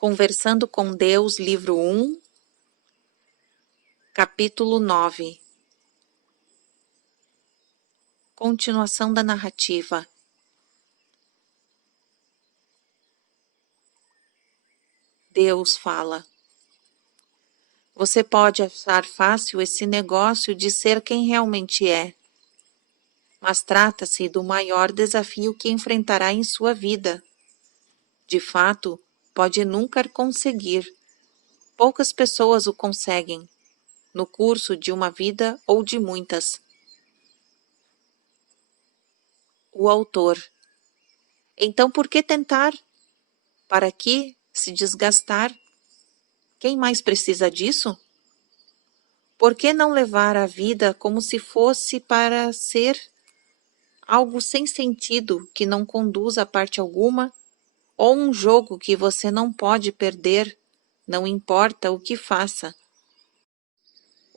Conversando com Deus, livro 1, capítulo 9. Continuação da narrativa. Deus fala. Você pode achar fácil esse negócio de ser quem realmente é, mas trata-se do maior desafio que enfrentará em sua vida. De fato, pode nunca conseguir. Poucas pessoas o conseguem, no curso de uma vida ou de muitas. O autor. Então por que tentar? Para que se desgastar? Quem mais precisa disso? Por que não levar a vida como se fosse para ser algo sem sentido que não conduz a parte alguma, ou um jogo que você não pode perder, não importa o que faça?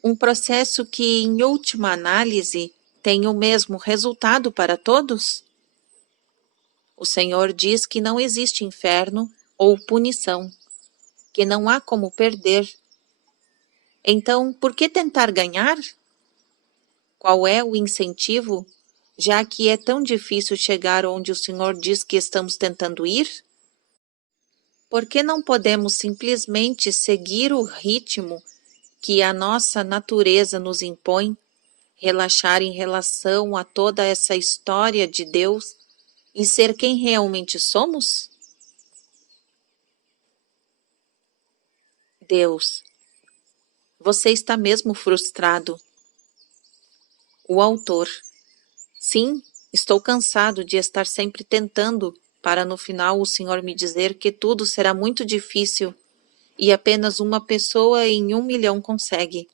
Um processo que, em última análise, tem o mesmo resultado para todos? O Senhor diz que não existe inferno ou punição, que não há como perder. Então, por que tentar ganhar? Qual é o incentivo, já que é tão difícil chegar onde o Senhor diz que estamos tentando ir? Por que não podemos simplesmente seguir o ritmo que a nossa natureza nos impõe, relaxar em relação a toda essa história de Deus e ser quem realmente somos? Deus, você está mesmo frustrado. O autor. Sim, estou cansado de estar sempre tentando, para no final o Senhor me dizer que tudo será muito difícil e apenas uma pessoa em 1.000.000 consegue.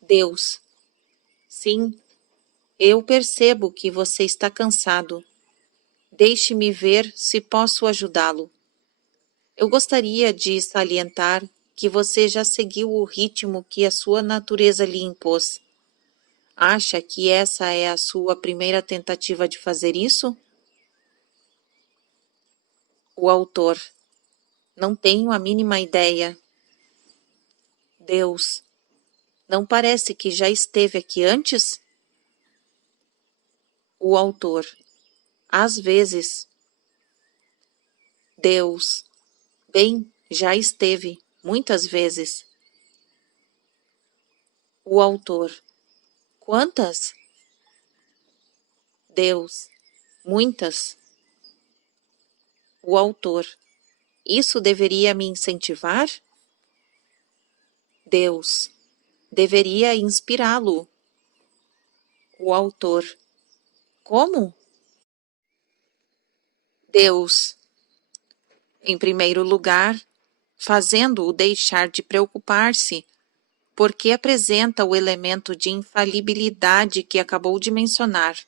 Deus. Sim, eu percebo que você está cansado. Deixe-me ver se posso ajudá-lo. Eu gostaria de salientar que você já seguiu o ritmo que a sua natureza lhe impôs. Acha que essa é a sua primeira tentativa de fazer isso? O autor. Não tenho a mínima ideia. Deus. Não parece que já esteve aqui antes? O autor. Às vezes. Deus. Bem, já esteve, muitas vezes. O autor. Quantas? Deus. Muitas. O autor. Isso deveria me incentivar? Deus. Deveria inspirá-lo. O autor. Como? Deus. Em primeiro lugar, fazendo-o deixar de preocupar-se, porque apresenta o elemento de infalibilidade que acabou de mencionar.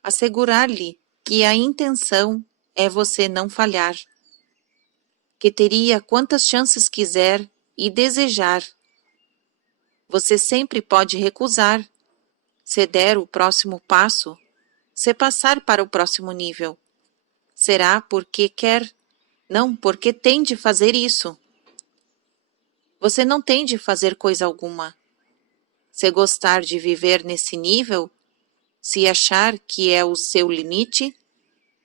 Assegurar-lhe que a intenção é você não falhar, que teria quantas chances quiser e desejar. Você sempre pode recusar, se der o próximo passo, se passar para o próximo nível. Será porque quer, não porque tem de fazer isso. Você não tem de fazer coisa alguma. Se gostar de viver nesse nível, se achar que é o seu limite,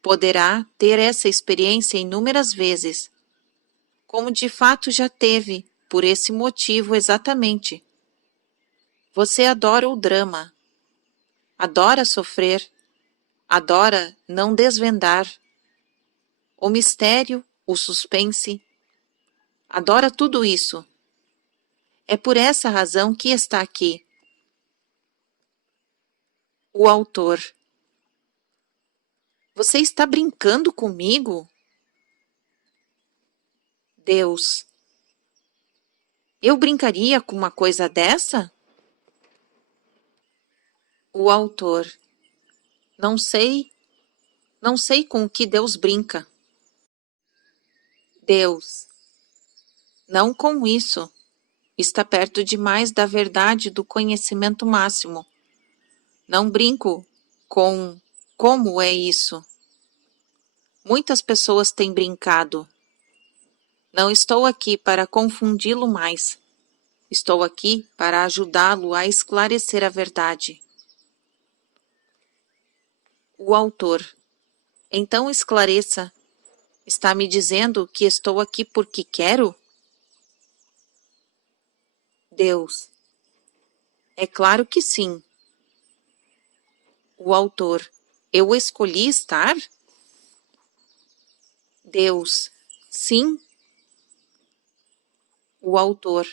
poderá ter essa experiência inúmeras vezes, como de fato já teve, por esse motivo exatamente. Você adora o drama, adora sofrer, adora não desvendar, o mistério, o suspense, adora tudo isso. É por essa razão que está aqui. O autor. Você está brincando comigo? Deus. Eu brincaria com uma coisa dessa? O autor. Não sei com o que Deus brinca. Deus. Não com isso. Está perto demais da verdade do conhecimento máximo. Não brinco com como é isso. Muitas pessoas têm brincado. Não estou aqui para confundi-lo mais. Estou aqui para ajudá-lo a esclarecer a verdade. O autor. Então esclareça. Está me dizendo que estou aqui porque quero? Deus. É claro que sim. O autor. Eu escolhi estar? Deus. Sim. O autor.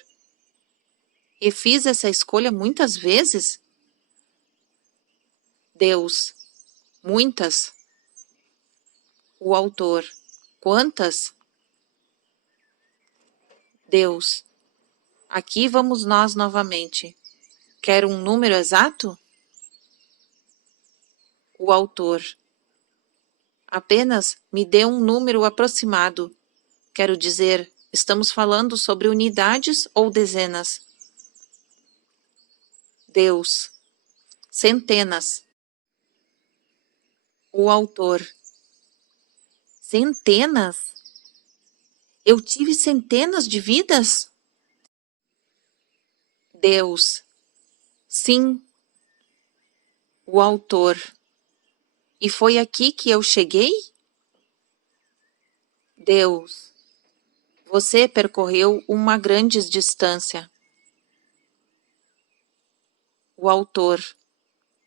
E fiz essa escolha muitas vezes? Deus. Muitas. O autor. Quantas? Deus. Aqui vamos nós novamente. Quer um número exato? O autor. Apenas me dê um número aproximado. Quero dizer, estamos falando sobre unidades ou dezenas? Deus. Centenas. O autor. Centenas? Eu tive centenas de vidas? Deus. Sim. O autor. E foi aqui que eu cheguei? Deus. Você percorreu uma grande distância. O autor.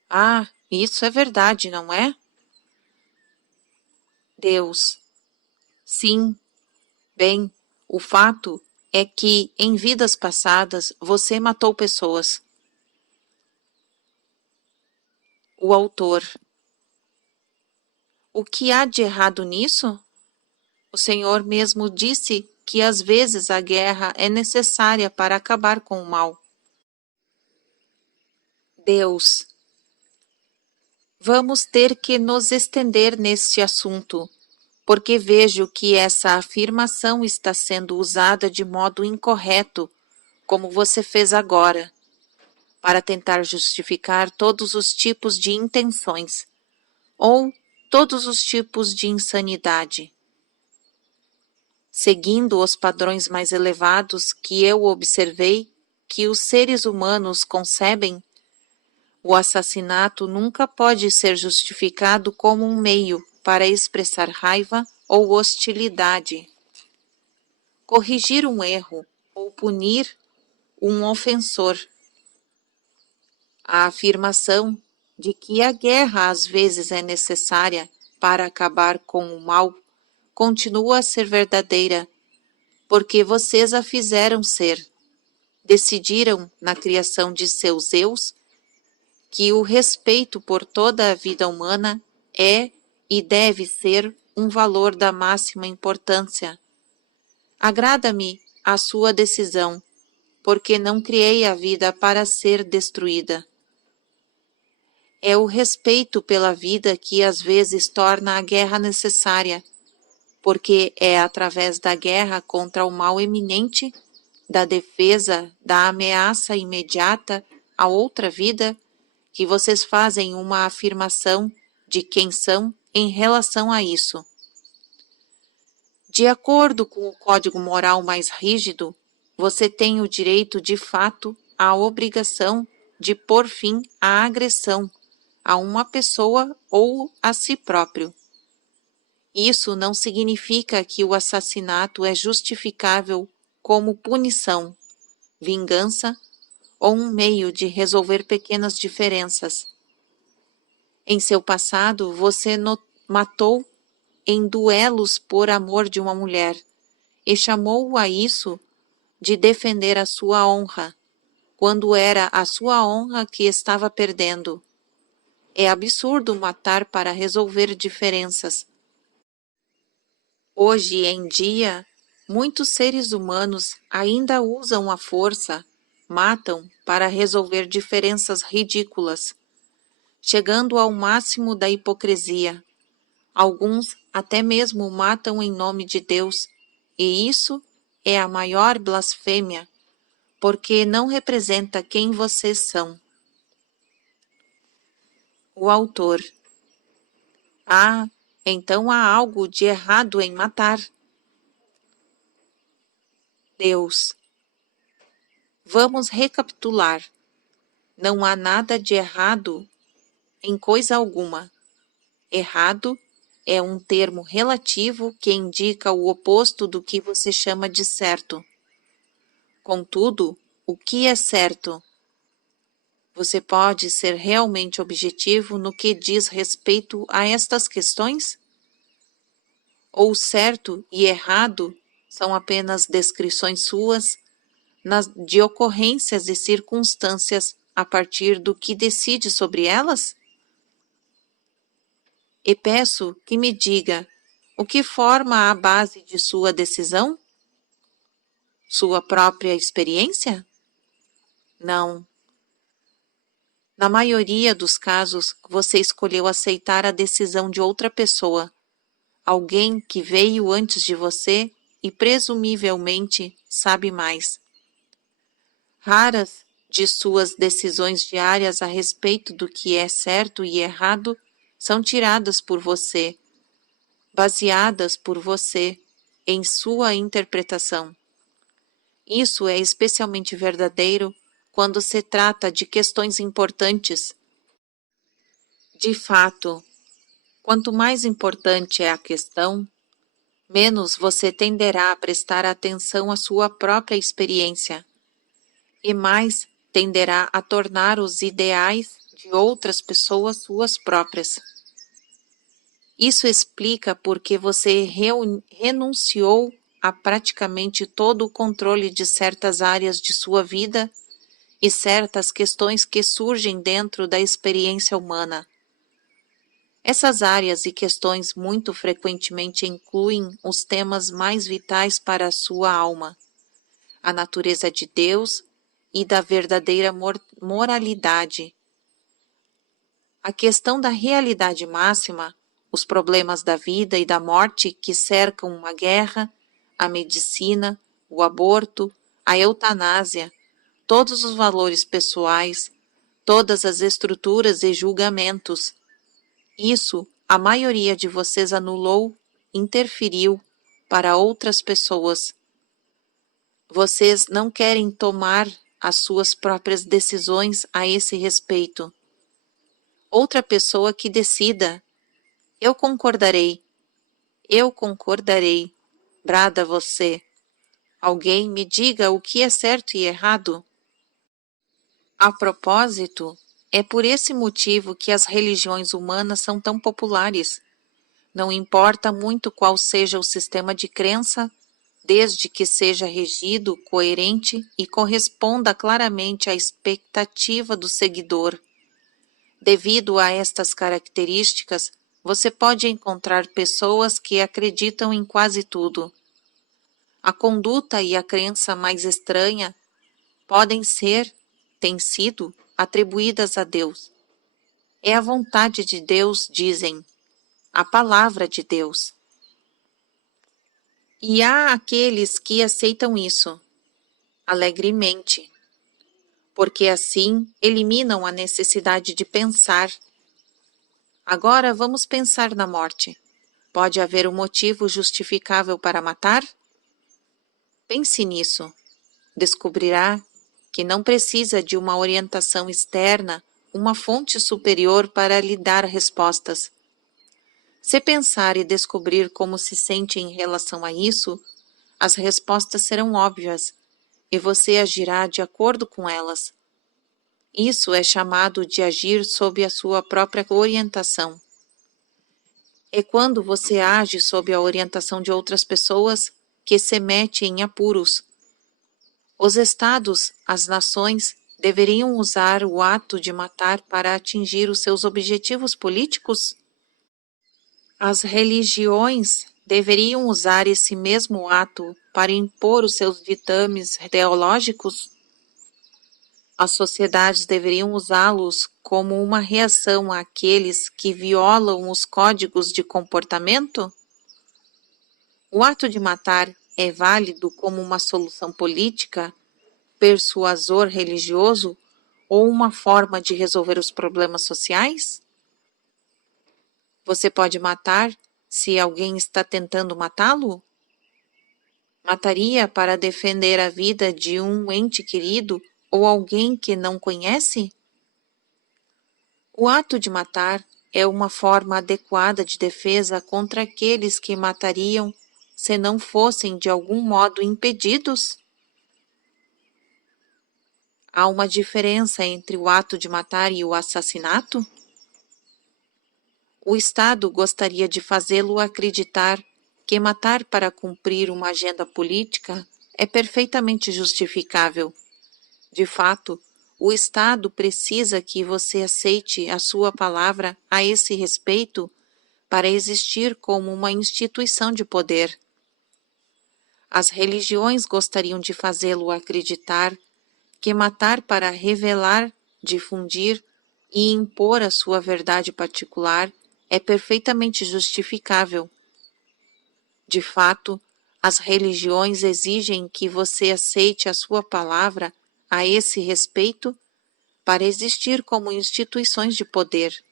Ah, isso é verdade, não é? Deus. Sim. Bem, o fato é que, em vidas passadas, você matou pessoas. O autor. O que há de errado nisso? O Senhor mesmo disse que às vezes a guerra é necessária para acabar com o mal. Deus. Vamos ter que nos estender neste assunto, porque vejo que essa afirmação está sendo usada de modo incorreto, como você fez agora, para tentar justificar todos os tipos de intenções, ou todos os tipos de insanidade. Seguindo os padrões mais elevados que eu observei que os seres humanos concebem, o assassinato nunca pode ser justificado como um meio para expressar raiva ou hostilidade. Corrigir um erro ou punir um ofensor. A afirmação de que a guerra às vezes é necessária para acabar com o mal continua a ser verdadeira, porque vocês a fizeram ser. Decidiram, na criação de seus eus, que o respeito por toda a vida humana é e deve ser um valor da máxima importância. Agrada-me a sua decisão, porque não criei a vida para ser destruída. É o respeito pela vida que às vezes torna a guerra necessária, porque é através da guerra contra o mal eminente, da defesa da ameaça imediata a outra vida, que vocês fazem uma afirmação de quem são em relação a isso. De acordo com o código moral mais rígido, você tem o direito de fato, a obrigação de pôr fim à agressão a uma pessoa ou a si próprio. Isso não significa que o assassinato é justificável como punição, vingança ou um meio de resolver pequenas diferenças. Em seu passado, você matou em duelos por amor de uma mulher e chamou a isso de defender a sua honra, quando era a sua honra que estava perdendo. É absurdo matar para resolver diferenças. Hoje em dia, muitos seres humanos ainda usam a força, matam para resolver diferenças ridículas, chegando ao máximo da hipocrisia. Alguns até mesmo matam em nome de Deus, e isso é a maior blasfêmia, porque não representa quem vocês são. O autor. Ah, então há algo de errado em matar. Deus. Vamos recapitular. Não há nada de errado em coisa alguma. Errado é um termo relativo que indica o oposto do que você chama de certo. Contudo, o que é certo? Você pode ser realmente objetivo no que diz respeito a estas questões? Ou certo e errado são apenas descrições suas de ocorrências e circunstâncias a partir do que decide sobre elas? E peço que me diga o que forma a base de sua decisão? Sua própria experiência? Não. Na maioria dos casos, você escolheu aceitar a decisão de outra pessoa, alguém que veio antes de você e presumivelmente sabe mais. Raras de suas decisões diárias a respeito do que é certo e errado são tiradas por você, baseadas por você em sua interpretação. Isso é especialmente verdadeiro quando se trata de questões importantes. De fato, quanto mais importante é a questão, menos você tenderá a prestar atenção à sua própria experiência e mais tenderá a tornar os ideais de outras pessoas suas próprias. Isso explica por que você renunciou a praticamente todo o controle de certas áreas de sua vida e certas questões que surgem dentro da experiência humana. Essas áreas e questões muito frequentemente incluem os temas mais vitais para a sua alma, a natureza de Deus e da verdadeira moralidade. A questão da realidade máxima, os problemas da vida e da morte que cercam uma guerra, a medicina, o aborto, a eutanásia, todos os valores pessoais, todas as estruturas e julgamentos. Isso a maioria de vocês anulou, interferiu para outras pessoas. Vocês não querem tomar as suas próprias decisões a esse respeito. Outra pessoa que decida. Eu concordarei. Eu concordarei. Brada você. Alguém me diga o que é certo e errado. A propósito, é por esse motivo que as religiões humanas são tão populares. Não importa muito qual seja o sistema de crença, desde que seja regido, coerente e corresponda claramente à expectativa do seguidor. Devido a estas características, você pode encontrar pessoas que acreditam em quase tudo. A conduta e a crença mais estranha têm sido, atribuídas a Deus. É a vontade de Deus, dizem, a palavra de Deus. E há aqueles que aceitam isso, alegremente, porque assim eliminam a necessidade de pensar. Agora vamos pensar na morte. Pode haver um motivo justificável para matar? Pense nisso. Descobrirá que não precisa de uma orientação externa, uma fonte superior para lhe dar respostas. Se pensar e descobrir como se sente em relação a isso, as respostas serão óbvias e você agirá de acordo com elas. Isso é chamado de agir sob a sua própria orientação. É quando você age sob a orientação de outras pessoas que se mete em apuros. Os estados, as nações, deveriam usar o ato de matar para atingir os seus objetivos políticos? As religiões deveriam usar esse mesmo ato para impor os seus ditames teológicos? As sociedades deveriam usá-los como uma reação àqueles que violam os códigos de comportamento? O ato de matar é válido como uma solução política, persuasor religioso ou uma forma de resolver os problemas sociais? Você pode matar se alguém está tentando matá-lo? Mataria para defender a vida de um ente querido ou alguém que não conhece? O ato de matar é uma forma adequada de defesa contra aqueles que matariam se não fossem de algum modo impedidos? Há uma diferença entre o ato de matar e o assassinato? O Estado gostaria de fazê-lo acreditar que matar para cumprir uma agenda política é perfeitamente justificável. De fato, o Estado precisa que você aceite a sua palavra a esse respeito para existir como uma instituição de poder. As religiões gostariam de fazê-lo acreditar que matar para revelar, difundir e impor a sua verdade particular é perfeitamente justificável. De fato, as religiões exigem que você aceite a sua palavra a esse respeito para existir como instituições de poder.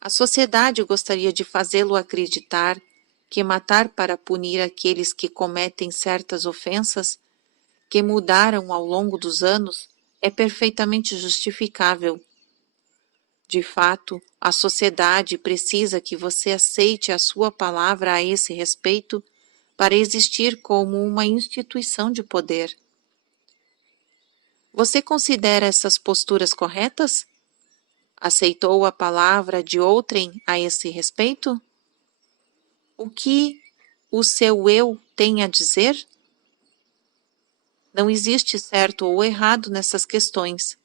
A sociedade gostaria de fazê-lo acreditar que matar para punir aqueles que cometem certas ofensas que mudaram ao longo dos anos é perfeitamente justificável. De fato, a sociedade precisa que você aceite a sua palavra a esse respeito para existir como uma instituição de poder. Você considera essas posturas corretas? Aceitou a palavra de outrem a esse respeito? O que o seu eu tem a dizer? Não existe certo ou errado nessas questões,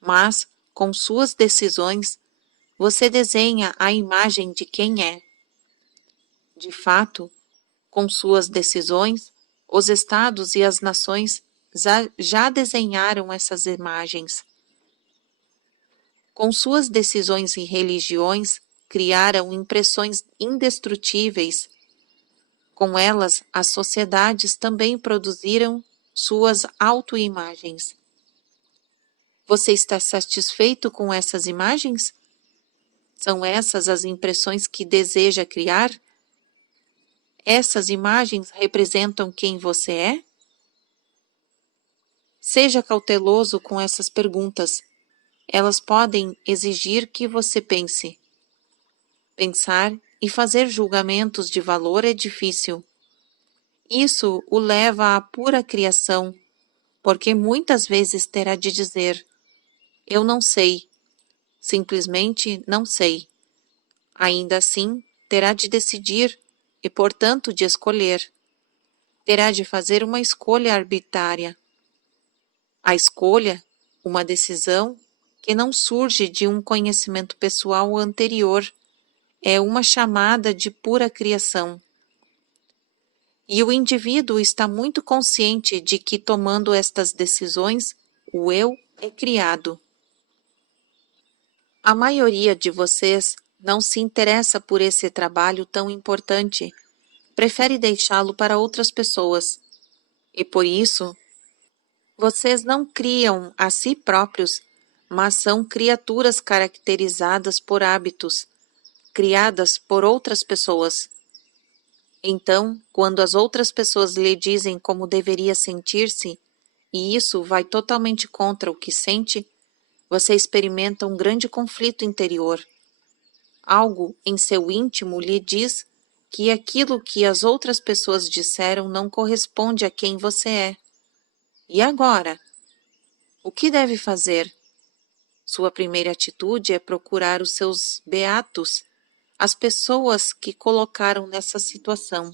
mas, com suas decisões, você desenha a imagem de quem é. De fato, com suas decisões, os estados e as nações já desenharam essas imagens. Com suas decisões e religiões, criaram impressões indestrutíveis. Com elas, as sociedades também produziram suas autoimagens. Você está satisfeito com essas imagens? São essas as impressões que deseja criar? Essas imagens representam quem você é? Seja cauteloso com essas perguntas. Elas podem exigir que você pense. Pensar e fazer julgamentos de valor é difícil. Isso o leva à pura criação, porque muitas vezes terá de dizer: eu não sei, simplesmente não sei. Ainda assim, terá de decidir e, portanto, de escolher. Terá de fazer uma escolha arbitrária. A escolha, uma decisão que não surge de um conhecimento pessoal anterior, é uma chamada de pura criação. E o indivíduo está muito consciente de que, tomando estas decisões, o eu é criado. A maioria de vocês não se interessa por esse trabalho tão importante, prefere deixá-lo para outras pessoas. E por isso, vocês não criam a si próprios, mas são criaturas caracterizadas por hábitos, criadas por outras pessoas. Então, quando as outras pessoas lhe dizem como deveria sentir-se, e isso vai totalmente contra o que sente, você experimenta um grande conflito interior. Algo em seu íntimo lhe diz que aquilo que as outras pessoas disseram não corresponde a quem você é. E agora? O que deve fazer? Sua primeira atitude é procurar os seus beatos, as pessoas que colocaram nessa situação.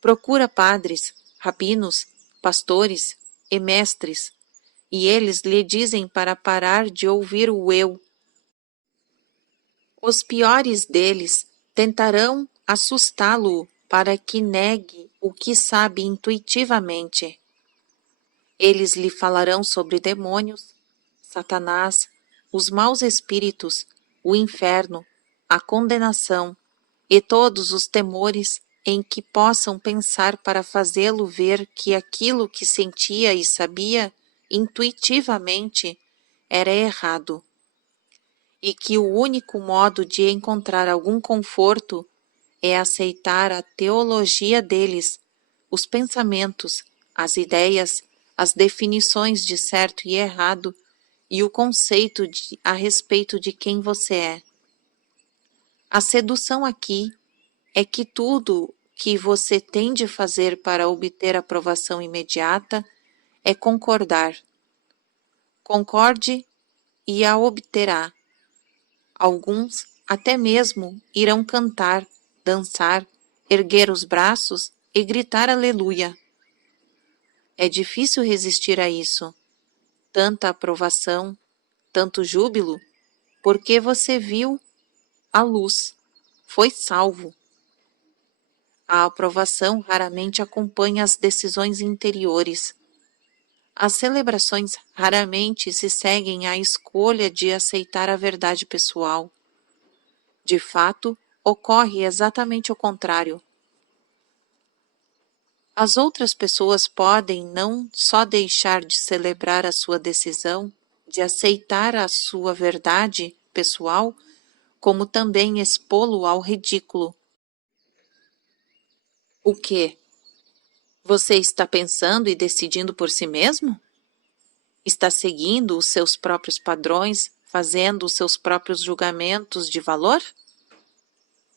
Procura padres, rabinos, pastores e mestres, e eles lhe dizem para parar de ouvir o eu. Os piores deles tentarão assustá-lo para que negue o que sabe intuitivamente. Eles lhe falarão sobre demônios, Satanás, os maus espíritos, o inferno, a condenação e todos os temores em que possam pensar para fazê-lo ver que aquilo que sentia e sabia intuitivamente era errado. e que o único modo de encontrar algum conforto é aceitar a teologia deles, os pensamentos, as ideias, as definições de certo e errado e o conceito a respeito de quem você é. A sedução aqui é que tudo que você tem de fazer para obter aprovação imediata é concordar. Concorde e a obterá. Alguns até mesmo irão cantar, dançar, erguer os braços e gritar aleluia. É difícil resistir a isso. Tanta aprovação, tanto júbilo, porque você viu a luz, foi salvo. A aprovação raramente acompanha as decisões interiores. As celebrações raramente se seguem à escolha de aceitar a verdade pessoal. De fato, ocorre exatamente o contrário. As outras pessoas podem não só deixar de celebrar a sua decisão, de aceitar a sua verdade pessoal, como também expô-lo ao ridículo. O quê? Você está pensando e decidindo por si mesmo? Está seguindo os seus próprios padrões, fazendo os seus próprios julgamentos de valor?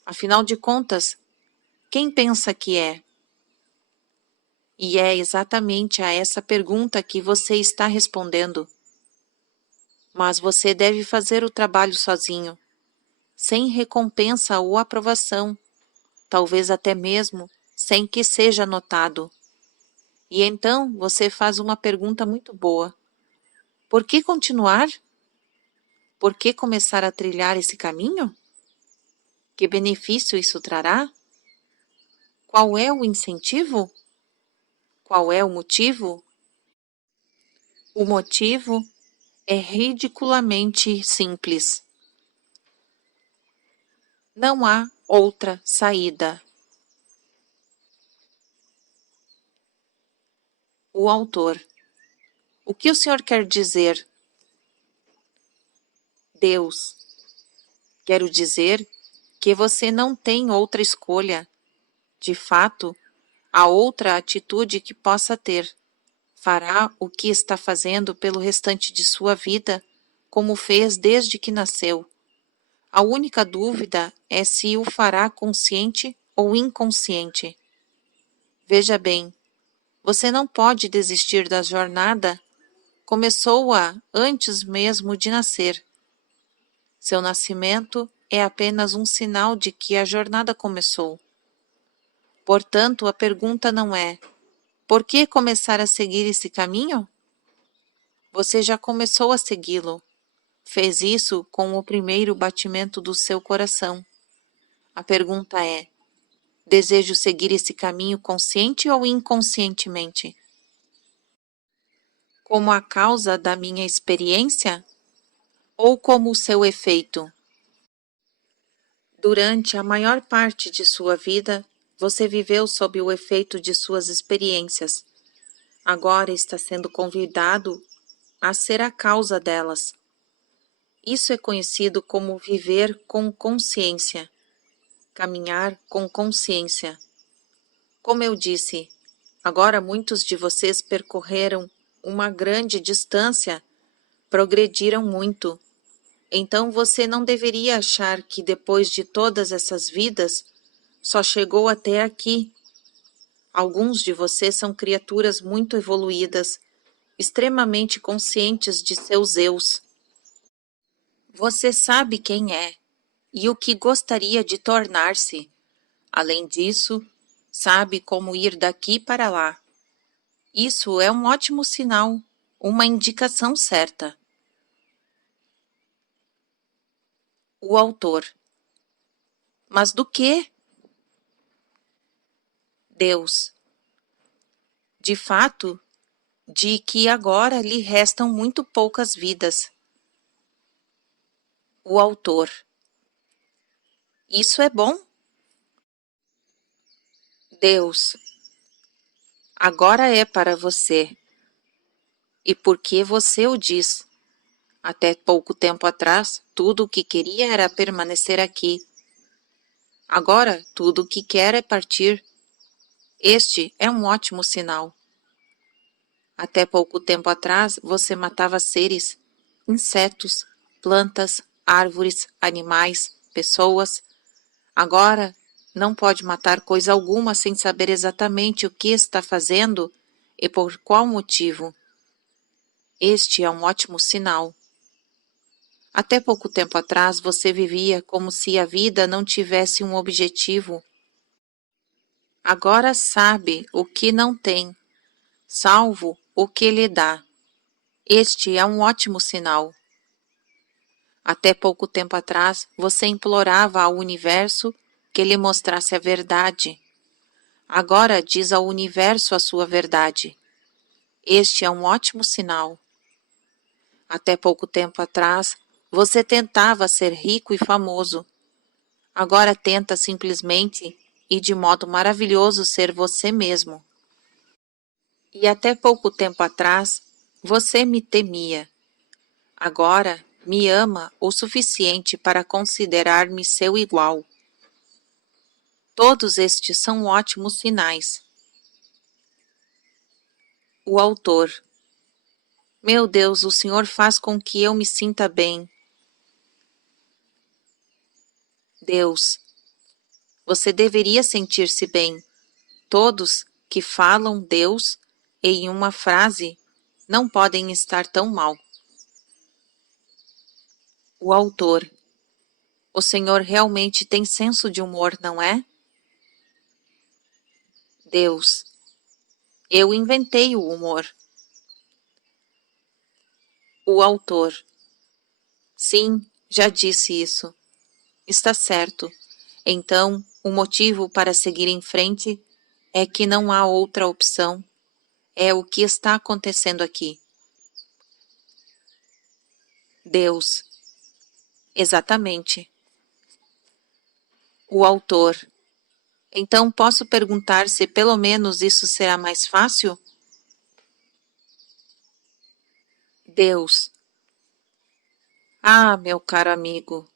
Afinal de contas, quem pensa que é? E é exatamente a essa pergunta que você está respondendo. Mas você deve fazer o trabalho sozinho, sem recompensa ou aprovação, talvez até mesmo sem que seja notado. E então você faz uma pergunta muito boa. Por que continuar? Por que começar a trilhar esse caminho? Que benefício isso trará? Qual é o incentivo? Qual é o motivo? O motivo é ridiculamente simples. Não há outra saída. O autor. O que o senhor quer dizer? Deus. Quero dizer que você não tem outra escolha. De fato, há outra atitude que possa ter. Fará o que está fazendo pelo restante de sua vida, como fez desde que nasceu. A única dúvida é se o fará consciente ou inconsciente. Veja bem, você não pode desistir da jornada. Começou-a antes mesmo de nascer. Seu nascimento é apenas um sinal de que a jornada começou. Portanto, a pergunta não é: por que começar a seguir esse caminho? Você já começou a segui-lo. Fez isso com o primeiro batimento do seu coração. A pergunta é: desejo seguir esse caminho consciente ou inconscientemente? Como a causa da minha experiência? Ou como o seu efeito? Durante a maior parte de sua vida, você viveu sob o efeito de suas experiências. Agora está sendo convidado a ser a causa delas. Isso é conhecido como viver com consciência, caminhar com consciência. Como eu disse, agora muitos de vocês percorreram uma grande distância, progrediram muito. Então você não deveria achar que depois de todas essas vidas, só chegou até aqui. Alguns de vocês são criaturas muito evoluídas, extremamente conscientes de seus eus. Você sabe quem é e o que gostaria de tornar-se. Além disso, sabe como ir daqui para lá. Isso é um ótimo sinal, uma indicação certa. O autor. Mas do quê? Deus. De fato, de que agora lhe restam muito poucas vidas. O autor. Isso é bom? Deus. Agora é para você. E por que você o diz? Até pouco tempo atrás, tudo o que queria era permanecer aqui. Agora, tudo o que quer é partir. Este é um ótimo sinal. Até pouco tempo atrás, você matava seres, insetos, plantas, árvores, animais, pessoas. Agora, não pode matar coisa alguma sem saber exatamente o que está fazendo e por qual motivo. Este é um ótimo sinal. Até pouco tempo atrás, você vivia como se a vida não tivesse um objetivo. Agora sabe o que não tem, salvo o que lhe dá. Este é um ótimo sinal. Até pouco tempo atrás, você implorava ao universo que lhe mostrasse a verdade. Agora diz ao universo a sua verdade. Este é um ótimo sinal. Até pouco tempo atrás, você tentava ser rico e famoso. Agora tenta simplesmente e de modo maravilhoso ser você mesmo. E até pouco tempo atrás, você me temia. Agora me ama o suficiente para considerar-me seu igual. Todos estes são ótimos sinais. O autor. Meu Deus, o Senhor faz com que eu me sinta bem. Deus. Você deveria sentir-se bem. Todos que falam Deus em uma frase não podem estar tão mal. O autor. O Senhor realmente tem senso de humor, não é? Deus. Eu inventei o humor. O autor. Sim, já disse isso. Está certo. Então, o motivo para seguir em frente é que não há outra opção. É o que está acontecendo aqui. Deus. Exatamente. O autor. Então posso perguntar se pelo menos isso será mais fácil? Deus. Ah, meu caro amigo,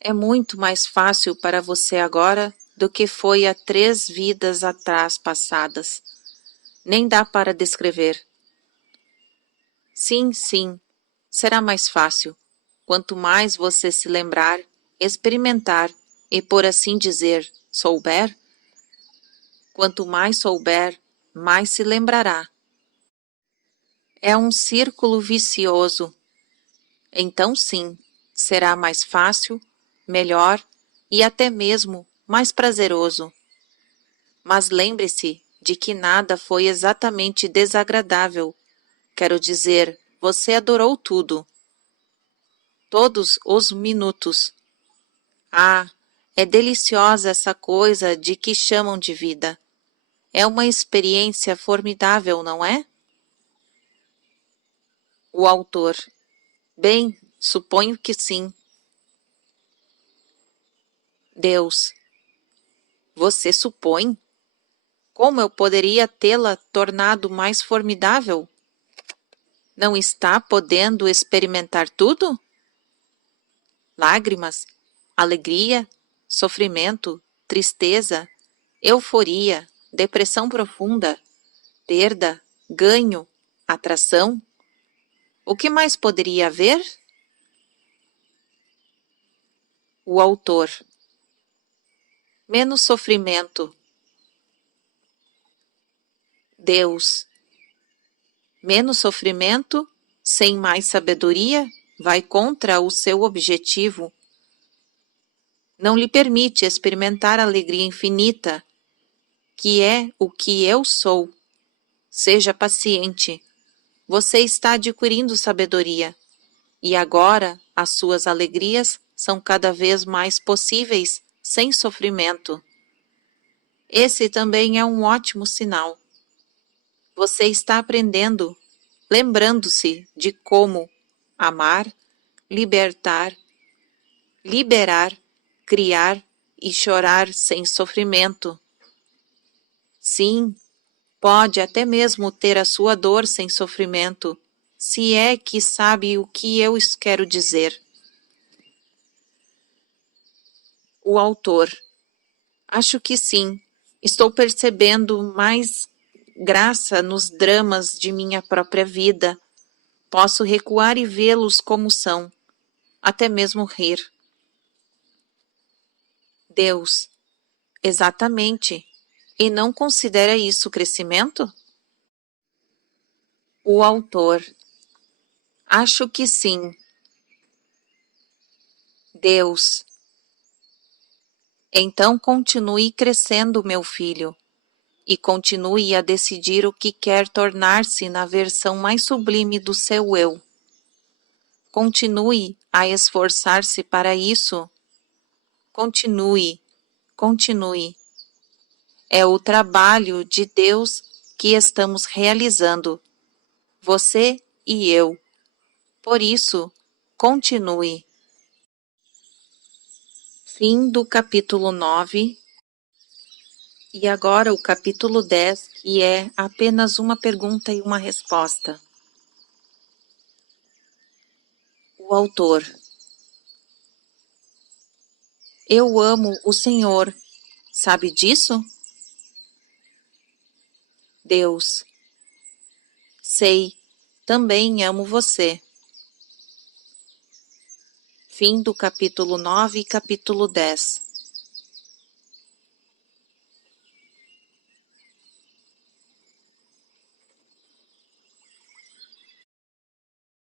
é muito mais fácil para você agora do que foi há 3 vidas atrás passadas. Nem dá para descrever. Sim, sim, será mais fácil. Quanto mais você se lembrar, experimentar e, por assim dizer, souber, quanto mais souber, mais se lembrará. É um círculo vicioso. Então, sim, será mais fácil, melhor e até mesmo mais prazeroso. Mas lembre-se de que nada foi exatamente desagradável. Quero dizer, você adorou tudo. Todos os minutos. Ah, é deliciosa essa coisa de que chamam de vida. É uma experiência formidável, não é? O autor. Bem, suponho que sim. Deus. Você supõe? Como eu poderia tê-la tornado mais formidável? Não está podendo experimentar tudo? Lágrimas, alegria, sofrimento, tristeza, euforia, depressão profunda, perda, ganho, atração. O que mais poderia haver? O autor. Menos sofrimento. Deus. Menos sofrimento, sem mais sabedoria, vai contra o seu objetivo. Não lhe permite experimentar a alegria infinita, que é o que eu sou. Seja paciente. Você está adquirindo sabedoria, e agora as suas alegrias são cada vez mais possíveis sem sofrimento. Esse também é um ótimo sinal. Você está aprendendo, lembrando-se de como amar, libertar, liberar, criar e chorar sem sofrimento. Sim, pode até mesmo ter a sua dor sem sofrimento, se é que sabe o que eu quero dizer. O autor: acho que sim. Estou percebendo mais graça nos dramas de minha própria vida. Posso recuar e vê-los como são, até mesmo rir. Deus: exatamente. E não considera isso crescimento? O autor: acho que sim. Deus: então continue crescendo, meu filho, e continue a decidir o que quer tornar-se na versão mais sublime do seu eu. Continue a esforçar-se para isso. Continue, continue. É o trabalho de Deus que estamos realizando, você e eu. Por isso, continue. Fim do capítulo 9. E agora o capítulo 10, que é apenas uma pergunta e uma resposta. O autor: eu amo o Senhor. Sabe disso? Deus: sei, também amo você. Fim do capítulo 9 e capítulo 10.